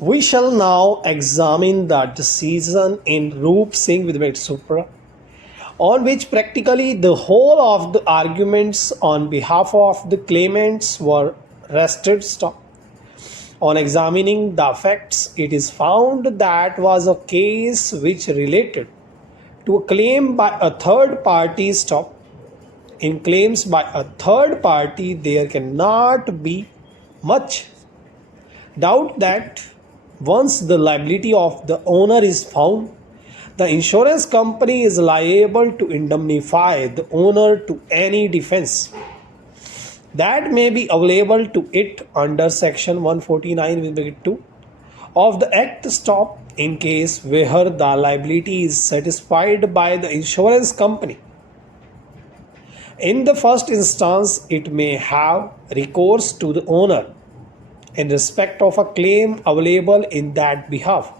We shall now examine the decision in Roop Singh with Med Supra, on which practically the whole of the arguments on behalf of the claimants were rested. Stop. On examining the facts, it is found that was a case which related to a claim by a third party. Stop. In claims by a third party, there cannot be much doubt that once the liability of the owner is found, the insurance company is liable to indemnify the owner to any defense that may be available to it under section 149(2) of the Act. Stop. In case where the liability is satisfied by the insurance company, in the first instance it may have recourse to the owner in respect of a claim available in that behalf.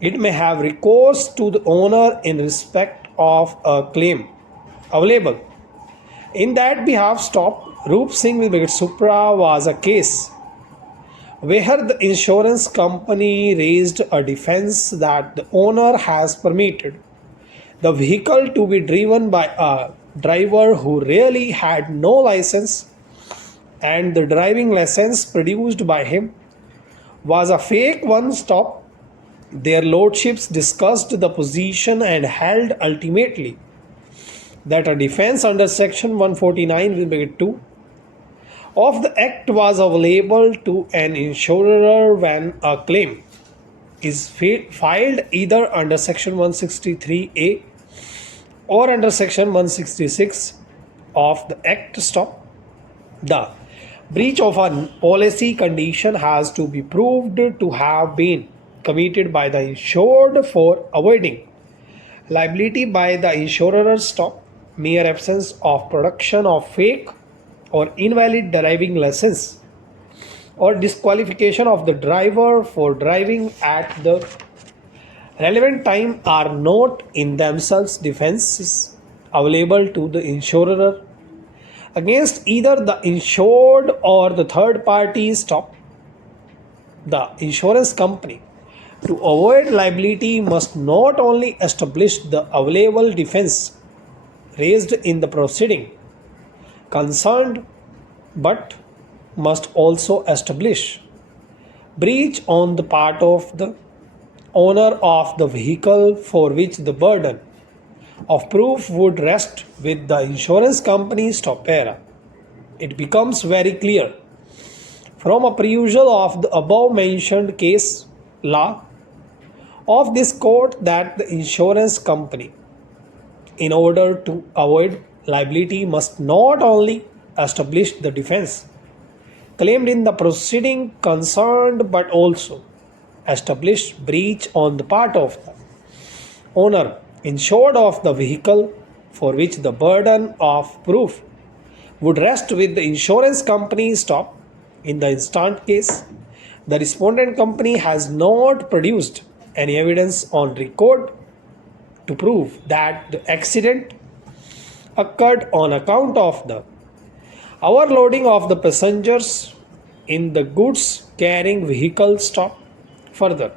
It may have recourse to the owner in respect of a claim available in that behalf. Stop. Roop Singh with Supra was a case where the insurance company raised a defense that the owner has permitted the vehicle to be driven by a driver who really had no license, and the driving license produced by him was a fake one. Stop. Their lordships discussed the position and held ultimately that a defense under section 149(2) of the Act was available to an insurer when a claim is filed either under section 163A or under section 166 of the Act. Stop. The breach of a policy condition has to be proved to have been committed by the insured for avoiding liability by the insurer. Stop. Mere absence of production of fake or invalid driving license or disqualification of the driver for driving at the relevant time are not in themselves defenses available to the insurer against either the insured or the third party. Stop. The insurance company, to avoid liability, must not only establish the available defense raised in the proceeding concerned, but must also establish breach on the part of the owner of the vehicle, for which the burden of proof would rest with the insurance company. Stop. It becomes very clear from a perusal of the above mentioned case law of this court that the insurance company, in order to avoid liability, must not only establish the defense claimed in the proceeding concerned, but also establish breach on the part of the owner insured of the vehicle, for which the burden of proof would rest with the insurance company. Stop. In the instant case, the respondent company has not produced any evidence on record to prove that the accident occurred on account of the overloading of the passengers in the goods carrying vehicle. Stop. Further,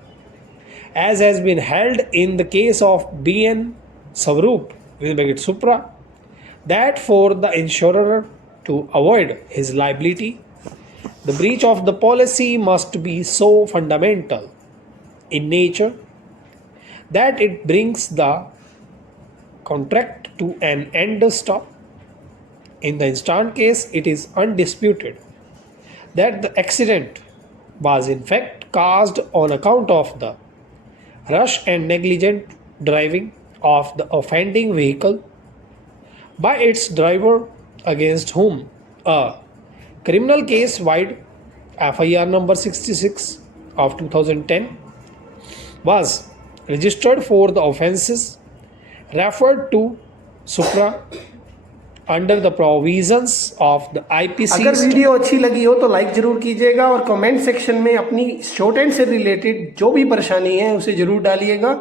as has been held in the case of bane Swaroop with Supra, that for the insurer to avoid his liability, the breach of the policy must be so fundamental in nature that it brings the contract to an end. Stop. In the instant case, it is undisputed that the accident was in fact caused on account of the rash and negligent driving of the offending vehicle by its driver, against whom a criminal case wide FIR number 66 of 2010 was registered for the offences referred to Supra under the provisions of the IPC. अगर video अच्छी लगी हो तो like जरूर कीजिएगा और comment section में अपनी शॉर्ट हैंड से रिलेटेड जो भी परेशानी है उसे जरूर डालिएगा।